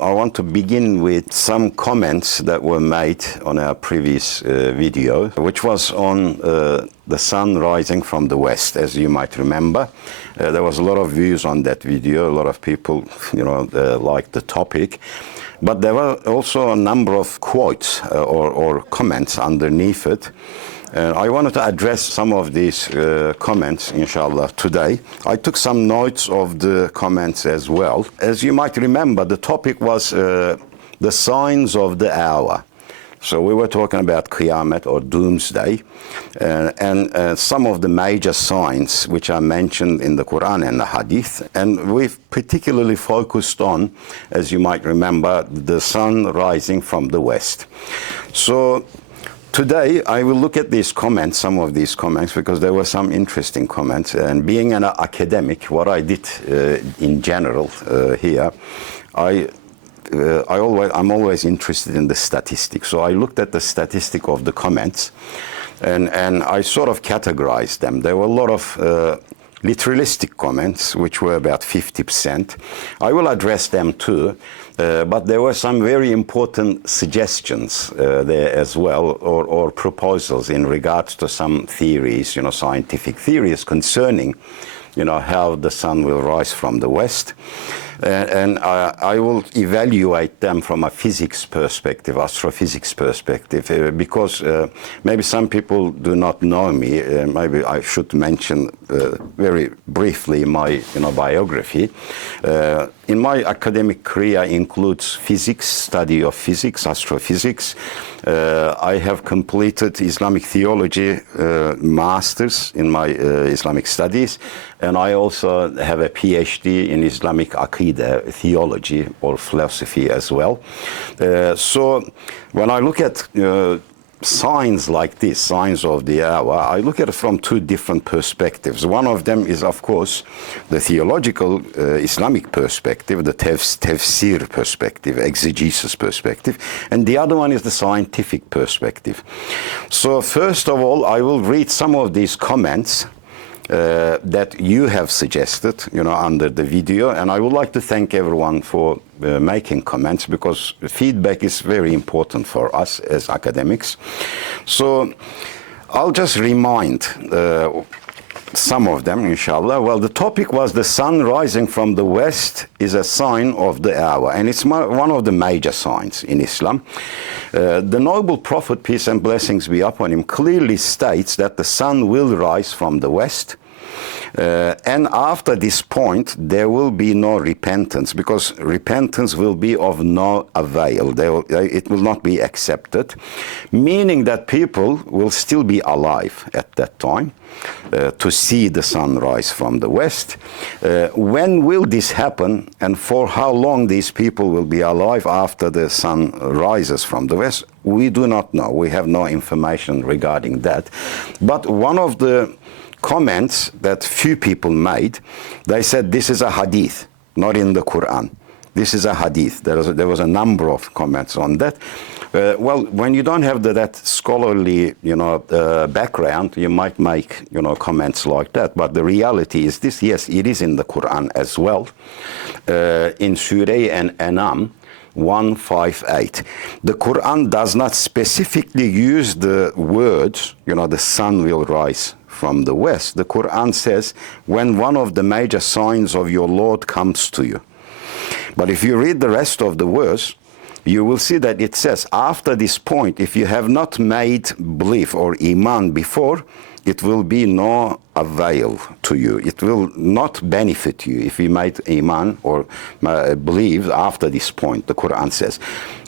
I want to begin with some comments that were made on our previous video, which was on the sun rising from the west. As you might remember, there was a lot of views on that video. A lot of people, liked the topic. But there were also a number of quotes or comments underneath it. I wanted to address some of these comments, inshallah, today. I took some notes of the comments as well. As you might remember, the topic was the signs of the hour. So we were talking about Qiyamah or Doomsday, and some of the major signs which are mentioned in the Quran and the Hadith. And we've particularly focused on, as you might remember, the sun rising from the west. So today, I will look at these comments, some of these comments, because there were some interesting comments. And being an academic, what I did in general here, I'm always interested in the statistics. So I looked at the statistic of the comments, and I sort of categorized them. There were a lot of literalistic comments, which were about 50%. I will address them too, but there were some very important suggestions there as well, or proposals in regards to some theories, scientific theories concerning, how the sun will rise from the west. And I will evaluate them from a physics perspective, astrophysics perspective, because maybe some people do not know me. Maybe I should mention very briefly my biography. In my academic career includes physics, study of physics, astrophysics. I have completed Islamic theology masters in my Islamic studies, and I also have a PhD in Islamic Aqidah, theology or philosophy as well. So when I look at signs like this, signs of the hour, I look at it from two different perspectives. One of them is, of course, the theological Islamic perspective, the tafsir perspective, exegesis perspective, and the other one is the scientific perspective. So first of all, I will read some of these comments that you have suggested, under the video, and I would like to thank everyone for making comments, because feedback is very important for us as academics. So I'll just remind some of them, inshallah. Well, the topic was the sun rising from the west is a sign of the hour, and it's one of the major signs in Islam. The noble prophet, peace and blessings be upon him, clearly states that the sun will rise from the west. And after this point, there will be no repentance, because repentance will be of no avail. It will not be accepted, meaning that people will still be alive at that time to see the sun rise from the west. When will this happen, and for how long these people will be alive after the sun rises from the west? We do not know. We have no information regarding that. But one of the comments that few people made, they said this is a hadith, not in the Quran. This is a hadith. There was a number of comments on that. Well, when you don't have that scholarly, background, you might make, comments like that. But the reality is this: yes, it is in the Quran as well, in Surah An-An'am 158. The Quran does not specifically use the words, the sun will rise from the west. The Quran says, when one of the major signs of your Lord comes to you. But if you read the rest of the verse, you will see that it says, after this point, if you have not made belief or iman before, it will be no avail to you. It will not benefit you if you made iman or believe after this point, the Quran says.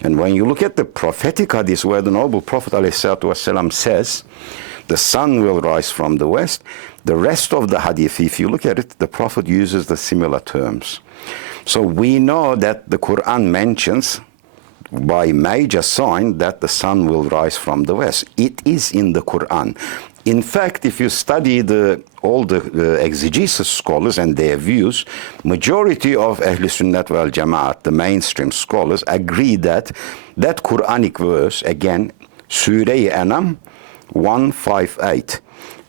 And when you look at the prophetic hadith, where the noble Prophet ﷺ says, the sun will rise from the west, the rest of the hadith, if you look at it, the Prophet uses the similar terms. So we know that the Quran mentions by major sign that the sun will rise from the west. It is in the Quran. In fact, if you study all the exegesis scholars and their views, majority of Ahl Sunnat wal Jama'at, the mainstream scholars, agree that that Quranic verse, again, Surah An-An'am 158,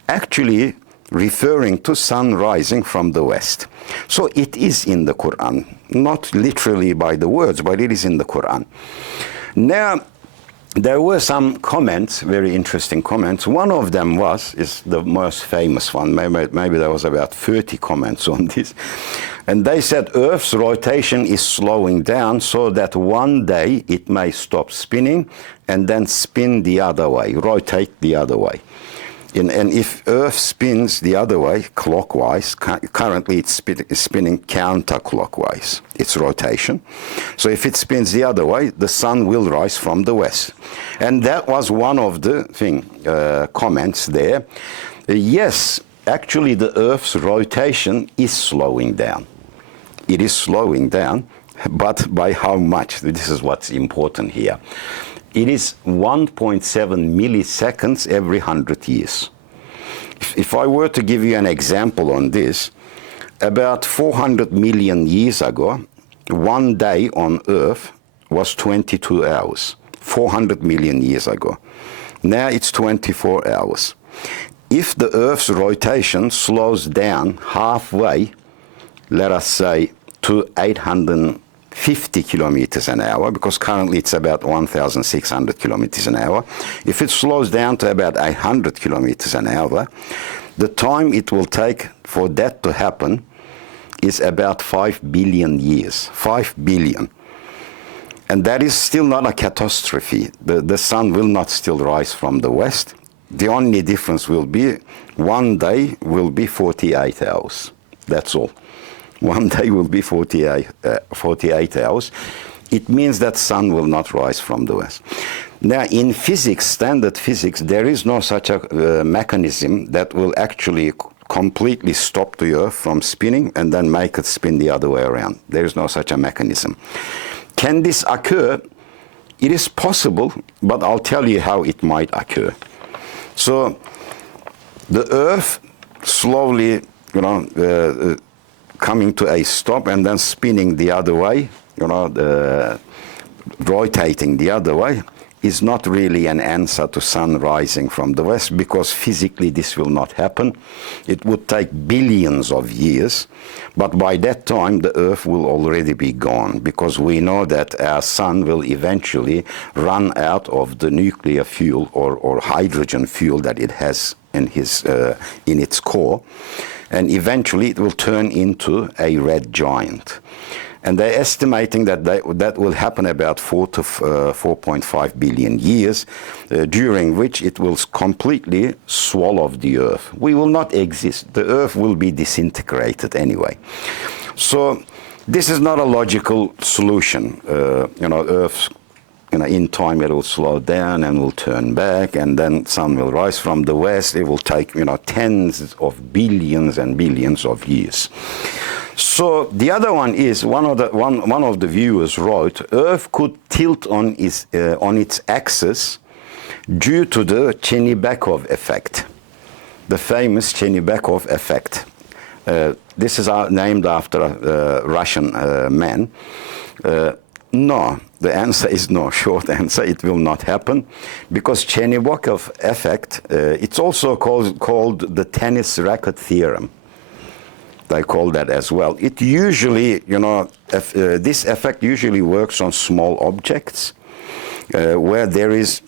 actually referring to sun rising from the west. So it is in the Quran, not literally by the words, but it is in the Quran. Now, there were some comments, very interesting comments. One of them is the most famous one. Maybe there was about 30 comments on this. And they said Earth's rotation is slowing down so that one day it may stop spinning and then spin the other way, rotate the other way. And if Earth spins the other way, clockwise, currently it's spinning counterclockwise, its rotation. So if it spins the other way, the sun will rise from the west. And that was one of the comments there. Yes, actually the Earth's rotation is slowing down. It is slowing down, but by how much? This is what's important here. It is 1.7 milliseconds every 100 years. If I were to give you an example on this, about 400 million years ago, one day on Earth was 22 hours. 400 million years ago. Now it's 24 hours. If the Earth's rotation slows down halfway, let us say to 850 kilometers an hour, because currently it's about 1,600 kilometers an hour. If it slows down to about 800 kilometers an hour, the time it will take for that to happen is about 5 billion years. 5 billion. And that is still not a catastrophe. The sun will not still rise from the west. The only difference will be one day will be 48 hours. That's all. One day will be 48 hours. It means that sun will not rise from the west. Now, in physics, standard physics, there is no such a mechanism that will actually completely stop the Earth from spinning and then make it spin the other way around. There is no such a mechanism. Can this occur? It is possible, but I'll tell you how it might occur. So, the Earth slowly, coming to a stop and then spinning the other way, rotating the other way, is not really an answer to sun rising from the west, because physically this will not happen. It would take billions of years, but by that time the Earth will already be gone, because we know that our sun will eventually run out of the nuclear fuel or hydrogen fuel that it has in its core, and eventually it will turn into a red giant. And they're estimating that that will happen about 4 to 4.5 billion years, during which it will completely swallow the Earth. We will not exist. The Earth will be disintegrated anyway. So this is not a logical solution. Earth, in time it will slow down and will turn back, and then sun will rise from the west. It will take, tens of billions and billions of years. So the other one is, one of the viewers wrote, Earth could tilt on its axis due to the Cherenkov effect, the famous Cherenkov effect. This is named after a Russian man. No, the answer is no. Short answer, it will not happen, because Cherenkov effect, it's also called the tennis racket theorem. They call that as well. It usually, this effect usually works on small objects where there is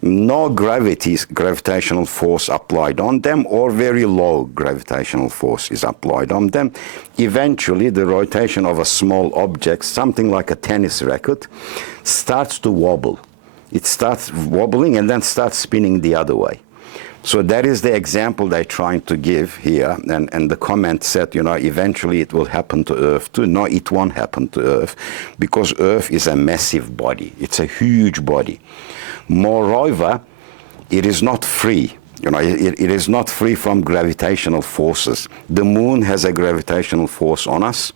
no gravitational force applied on them, or very low gravitational force is applied on them. Eventually, the rotation of a small object, something like a tennis racket, starts to wobble. It starts wobbling and then starts spinning the other way. So that is the example they're trying to give here, and the comment said, eventually it will happen to Earth too. No, it won't happen to Earth, because Earth is a massive body. It's a huge body. Moreover, it is not free. It is not free from gravitational forces. The moon has a gravitational force on us,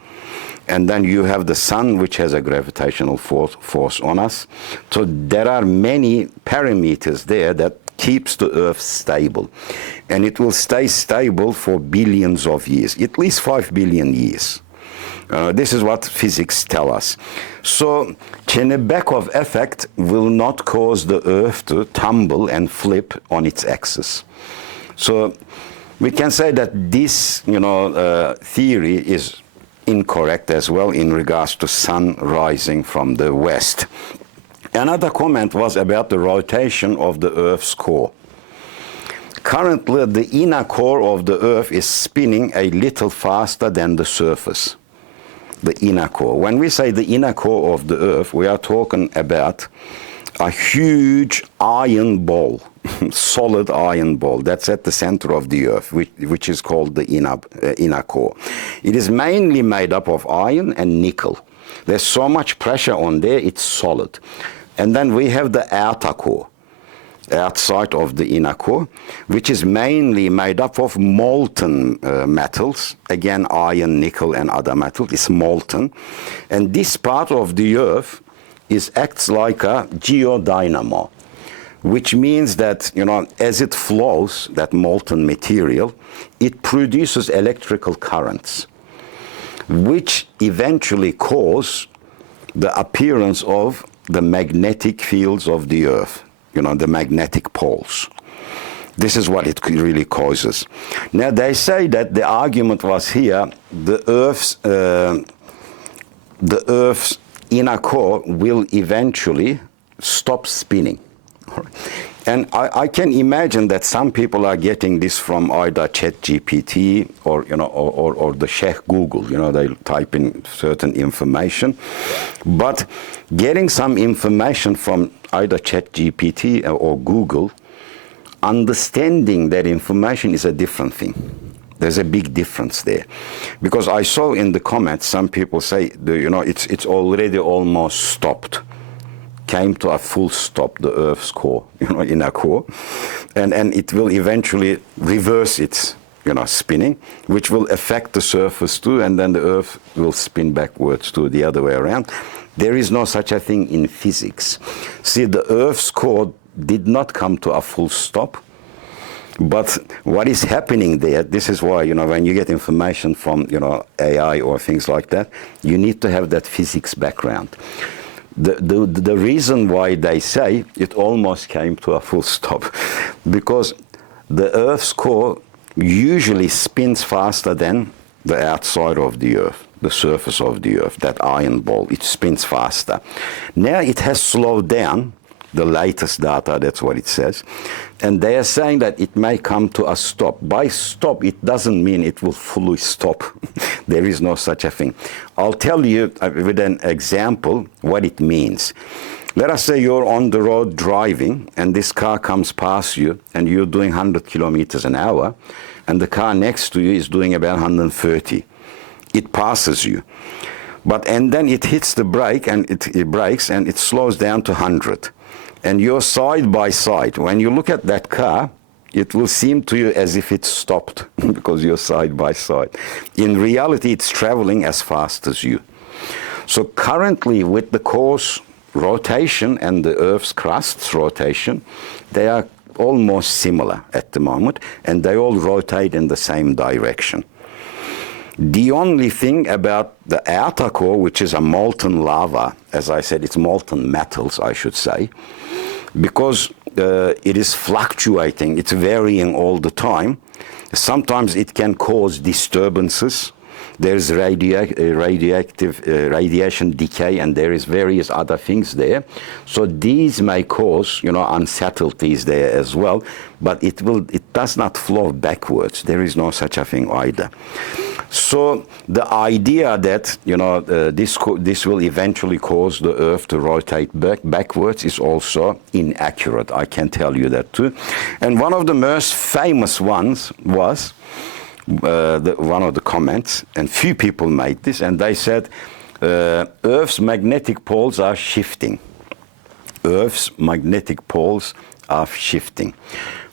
and then you have the sun, which has a gravitational force on us. So there are many parameters there that keeps the Earth stable, and it will stay stable for billions of years, at least 5 billion years. This is what physics tell us. So Cherenkov effect will not cause the Earth to tumble and flip on its axis. So we can say that this, theory is incorrect as well in regards to sun rising from the west. Another comment was about the rotation of the Earth's core. Currently, the inner core of the Earth is spinning a little faster than the surface. The inner core. When we say the inner core of the Earth, we are talking about a huge iron ball, solid iron ball, that's at the center of the Earth, which is called the inner core. It is mainly made up of iron and nickel. There's so much pressure on there, it's solid. And then we have the outer core, outside of the inner core, which is mainly made up of molten metals, again iron, nickel and other metals. It's molten, and this part of the Earth acts like a geodynamo, which means that, as it flows, that molten material, it produces electrical currents, which eventually cause the appearance of the magnetic fields of the Earth, the magnetic poles. This is what it really causes. Now, they say that the argument was here, the Earth's inner core will eventually stop spinning. And I can imagine that some people are getting this from either ChatGPT or the Sheikh Google. They type in certain information, but getting some information from either ChatGPT or Google, understanding that information is a different thing. There's a big difference there, because I saw in the comments some people say, it's already almost stopped. Came to a full stop, the Earth's core, inner core, and it will eventually reverse its, spinning, which will affect the surface too, and then the Earth will spin backwards too, the other way around. There is no such a thing in physics. See, the Earth's core did not come to a full stop, but what is happening there, this is why, when you get information from, AI or things like that, you need to have that physics background. The reason why they say it almost came to a full stop, because the Earth's core usually spins faster than the outside of the Earth, the surface of the Earth, that iron ball. It spins faster. Now it has slowed down, the latest data, that's what it says, and they are saying that it may come to a stop. By stop, it doesn't mean it will fully stop. There is no such a thing. I'll tell you with an example what it means. Let us say you're on the road driving, and this car comes past you, and you're doing 100 kilometers an hour, and the car next to you is doing about 130. It passes you. And then it hits the brake, and it brakes, and it slows down to 100. And you're side by side. When you look at that car, it will seem to you as if it stopped because you're side by side. In reality, it's traveling as fast as you. So currently, with the core's rotation and the Earth's crust's rotation, they are almost similar at the moment, and they all rotate in the same direction. The only thing about the outer core, which is a molten lava, as I said, it's molten metals, I should say, because it is fluctuating, it's varying all the time. Sometimes it can cause disturbances. There's radiation decay, and there is various other things there. So these may cause, unsettledies there as well, but it does not flow backwards. There is no such a thing either. So the idea that this will eventually cause the Earth to rotate backwards is also inaccurate. I can tell you that too. And one of the most famous ones was one of the comments, and few people made this, and they said Earth's magnetic poles are shifting. Earth's magnetic poles are shifting.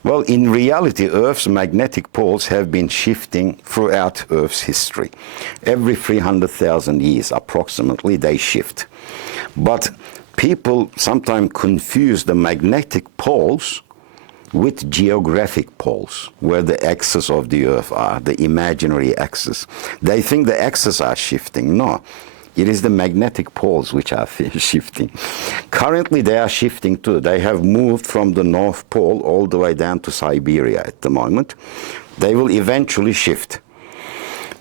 Well, in reality, Earth's magnetic poles have been shifting throughout Earth's history. Every 300,000 years, approximately, they shift. But people sometimes confuse the magnetic poles with geographic poles, where the axes of the Earth are, the imaginary axes. They think the axes are shifting. No. It is the magnetic poles which are shifting. Currently, they are shifting too. They have moved from the North Pole all the way down to Siberia at the moment. They will eventually shift.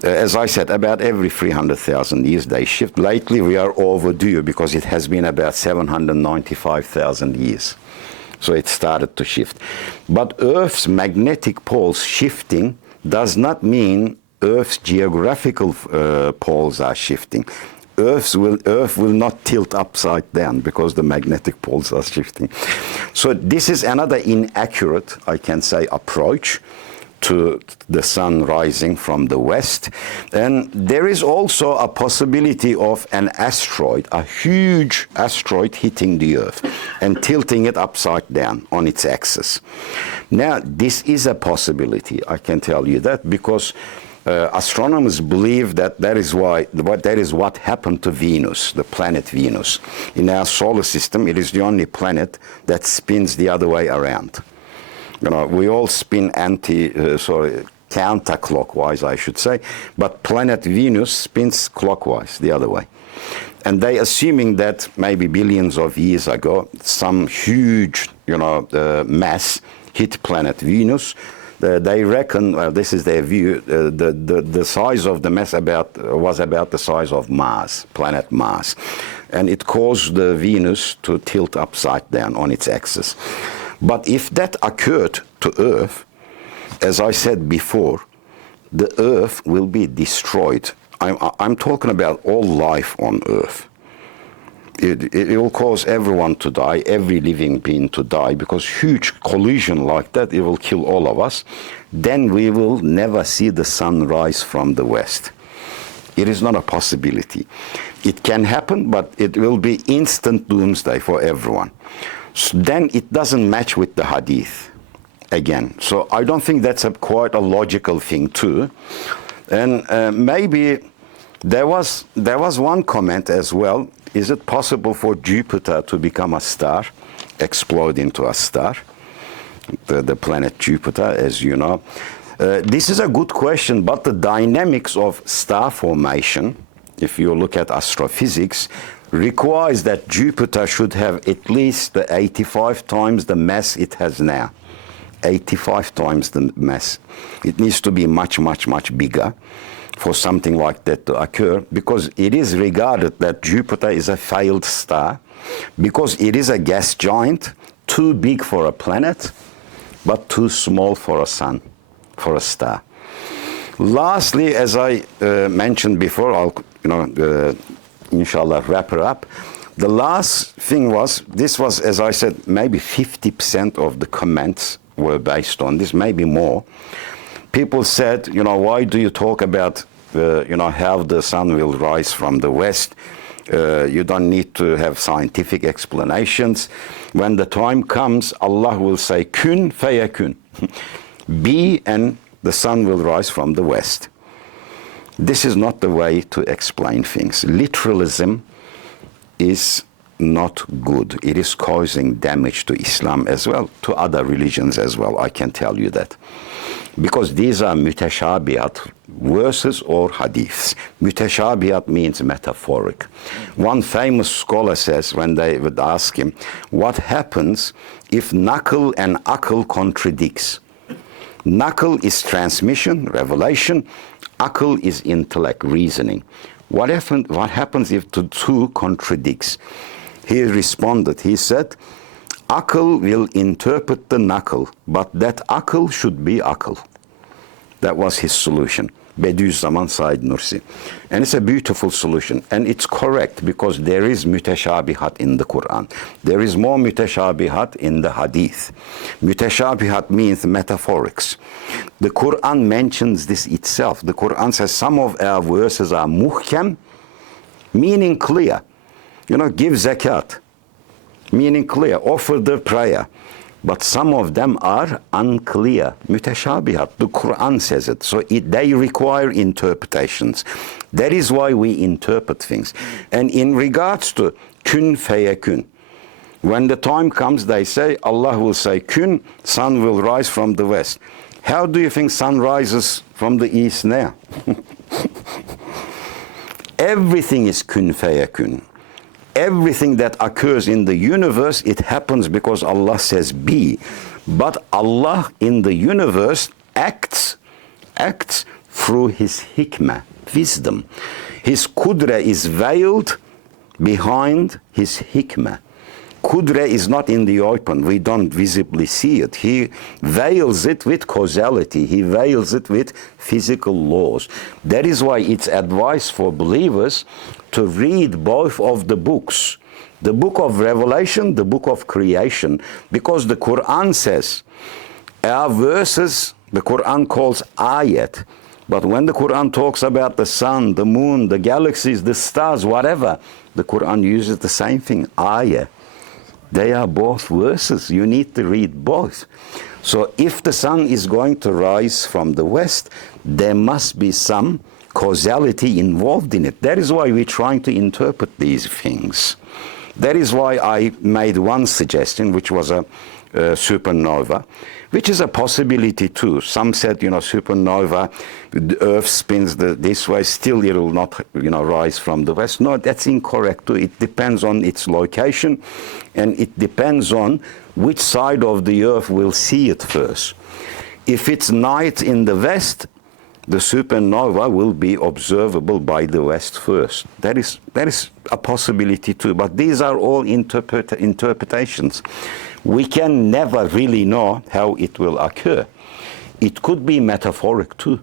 As I said, about every 300,000 years they shift. Lately, we are overdue because it has been about 795,000 years. So it started to shift. But Earth's magnetic poles shifting does not mean Earth's geographical poles are shifting. Earth will not tilt upside down because the magnetic poles are shifting. So this is another inaccurate, I can say, approach to the sun rising from the west. And there is also a possibility of an asteroid, a huge asteroid hitting the Earth and tilting it upside down on its axis. Now, this is a possibility, I can tell you that, because astronomers believe that is what happened to Venus, the planet Venus. In our solar system, it is the only planet that spins the other way around. You know, we all spin counterclockwise, I should say, but planet Venus spins clockwise, the other way. And they assuming that maybe billions of years ago, some huge, mass hit planet Venus. They reckon, well, this is their view, the size of the mass was about the size of Mars, planet Mars. And it caused the Venus to tilt upside down on its axis. But if that occurred to Earth, as I said before, the Earth will be destroyed. I'm talking about all life on Earth. It will cause everyone to die, every living being to die, because huge collision like that, it will kill all of us. Then we will never see the sun rise from the west. It is not a possibility. It can happen, but it will be instant doomsday for everyone. So then it doesn't match with the hadith again. So I don't think that's quite a logical thing too. And maybe there was one comment as well. Is it possible for Jupiter to become a star, explode into a star? The planet Jupiter, as you know. This is a good question, but the dynamics of star formation, if you look at astrophysics, requires that Jupiter should have at least 85 times the mass it has now. 85 times the mass. It needs to be much, much, much bigger for something like that to occur, because it is regarded that Jupiter is a failed star, because it is a gas giant, too big for a planet, but too small for a sun, for a star. Lastly, as I mentioned before, I'll inshallah wrap it up. The last thing was, this was, as I said, maybe 50% of the comments were based on this, maybe more. People said, why do you talk about, how the sun will rise from the west? You don't need to have scientific explanations. When the time comes, Allah will say, kun fayakun. Be, and the sun will rise from the west. This is not the way to explain things. Literalism is not good. It is causing damage to Islam as well, to other religions as well, I can tell you that. Because these are mutashabihat, verses or hadiths. Mutashabihat means metaphoric. One famous scholar says, when they would ask him, what happens if naql and aql contradicts? Naql is transmission, revelation. Aql is intellect, reasoning. What happens if the two contradicts? He responded, he said, Aql will interpret the naql, but that aql should be aql. That was his solution. Bediüzzaman Said Nursi. And it's a beautiful solution. And it's correct, because there is mutashabihat in the Quran. There is more mutashabihat in the hadith. Mutashabihat means metaphorics. The Quran mentions this itself. The Quran says some of our verses are muhkam, meaning clear. Give zakat, meaning clear. Offer the prayer. But some of them are unclear, mutashabihat. The Quran says it. So they require interpretations. That is why we interpret things. And in regards to kun fayakun, when the time comes, they say, Allah will say, kun, sun will rise from the west. How do you think sun rises from the east now? Everything is kun fayakun. Everything that occurs in the universe, it happens because Allah says be. But Allah in the universe acts through His hikmah, wisdom. His kudra is veiled behind His hikmah. Kudra is not in the open. We don't visibly see it. He veils it with causality. He veils it with physical laws. That is why it's advice for believers to read both of the books. The book of Revelation, the book of creation. Because the Quran says, our verses, the Quran calls ayat. But when the Quran talks about the sun, the moon, the galaxies, the stars, whatever, the Quran uses the same thing, ayah. They are both verses. You need to read both. So if the sun is going to rise from the west, there must be some causality involved in it. That is why we're trying to interpret these things. That is why I made one suggestion, which was a supernova, which is a possibility too. Some said, supernova, the Earth spins this way, still it will not, rise from the west. No, that's incorrect too. It depends on its location, and it depends on which side of the Earth will see it first. If it's night in the west, the supernova will be observable by the west first. That is a possibility too. But these are all interpretations. We can never really know how it will occur. It could be metaphoric too.